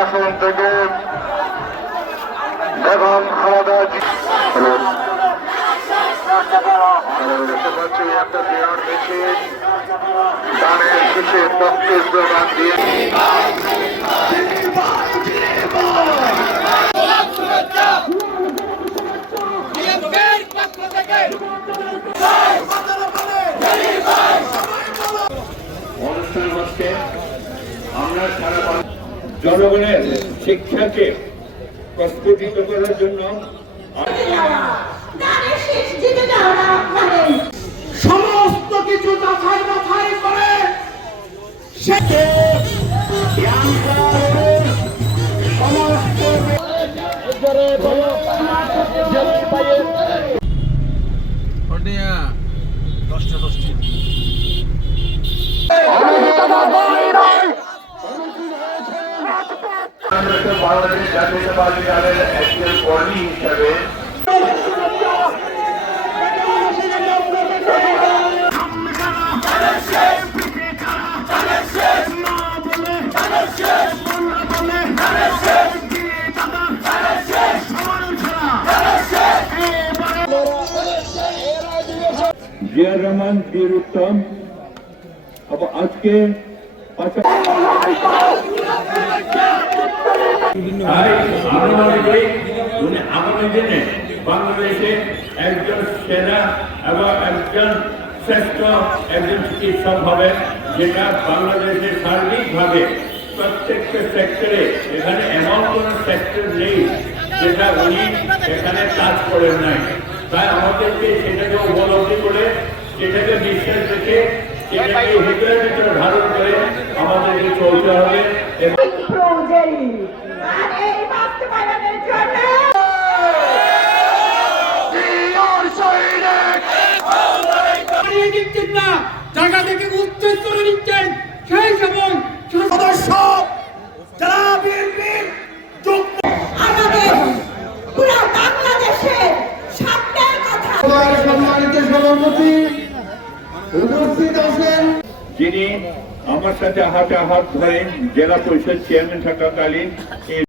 আসন থেকে বেগম খালেদা দেখতে পাচ্ছি একটা বিরাট মিছিল গানের শেষে বক্তব্য গান দিয়ে অনুষ্ঠান হচ্ছে আমরা সারা জনগণের শিক্ষাকে প্রস্ফুটিত করার জন্য সমস্ত কিছু যাচাই বাছাই করে বাংলাদেশ জাতীয়তাবাদী দলের একজন কর্মী হিসাবে জিয়া রহমান বীর উত্তম আজকে আমাদের জন্য বাংলাদেশে একজন সেরা এবং একজন শ্রেষ্ঠ একজন চিকিৎসক হবে, যেটা বাংলাদেশের সার্বিকভাবে প্রত্যেকটা সেক্টরে, এখানে এমন কোন সেক্টর নেই যেটা উনি এখানে কাজ করেন নাই। তাই আমাদেরকে সেটাকে উপলব্ধি করে, সেটাকে বিশ্বাস রেখে, সেটাকে হৃদয়ের ভিতরে ধারণ করে আমাদেরকে চলতে হবে। জায়গা থেকে উচ্ছেদ করে নিচ্ছেন সেই সময় সদস্য যারা বিএনপির আমাদের পুরো বাংলাদেশের স্বপ্নের কথা সম্মানিত সভাপতি উপস্থিত আছেন, যিনি আমার সাথে হাতে হাত ধরে জেলা পরিষদ চেয়ারম্যান থাকাকালীন